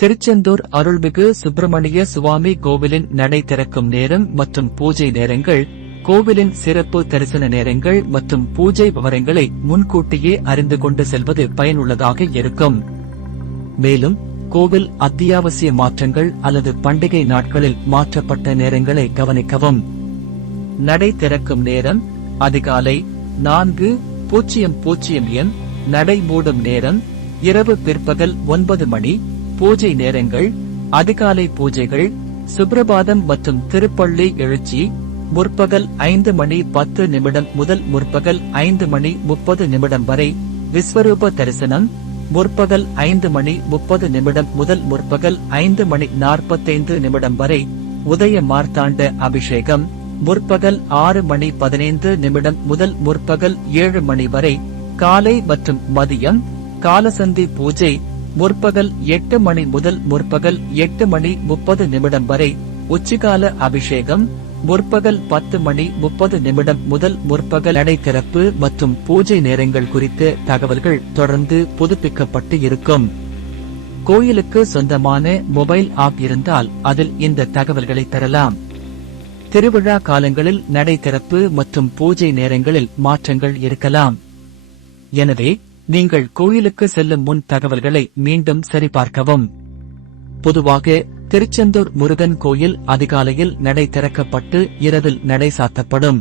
திருச்செந்தூர் அருள்மிகு சுப்பிரமணிய சுவாமி கோவிலின் நடை திறக்கும் நேரம் மற்றும் பூஜை நேரங்கள், கோவிலின் சிறப்பு தரிசன நேரங்கள் மற்றும் பூஜை விவரங்களை முன்கூட்டியே அறிந்து கொண்டு செல்வது பயனுள்ளதாக இருக்கும். மேலும் கோவில் அத்தியாவசிய மாற்றங்கள் அல்லது பண்டிகை நாட்களில் மாற்றப்பட்ட நேரங்களை கவனிக்கவும். நடை திறக்கும் நேரம் அதிகாலை 4:00 AM. நடை மூடும் நேரம் இரவு பிற்பகல் 9 மணி. பூஜை நேரங்கள் அதிகாலை பூஜைகள், சுப்ரபாதம் மற்றும் திருப்பள்ளி எழுச்சி முற்பகல் 5:10 முதல் முற்பகல் 5:30 வரை. விஸ்வரூப தரிசனம் முற்பகல் 5:30 முதல் முற்பகல் 5:45 வரை. உதய மார்த்தாண்ட அபிஷேகம் முற்பகல் 6:15 முதல் முற்பகல் 7 மணி வரை. காலை மற்றும் மதியம் காலசந்தி பூஜை முற்பகல் 8 மணி முதல் முற்பகல் 8:30 வரை. உச்சிகால அபிஷேகம் முற்பகல் 10:30 முதல் முற்பகல். நடை திறப்பு மற்றும் பூஜை நேரங்கள் குறித்த தகவல்கள் தொடர்ந்து புதுப்பிக்கப்பட்டு இருக்கும். கோயிலுக்கு சொந்தமான மொபைல் ஆப் இருந்தால் அதில் இந்த தகவல்களை பெறலாம். திருவிழா காலங்களில் நடை திறப்பு மற்றும் பூஜை நேரங்களில் மாற்றங்கள் இருக்கலாம். எனவே நீங்கள் கோயிலுக்கு செல்லும் முன் தகவல்களை மீண்டும் சரிபார்க்கவும். பொதுவாக திருச்செந்தூர் முருகன் கோயில் அதிகாலையில் நடை திறக்கப்பட்டு இரவில் நடை சாத்தப்படும்.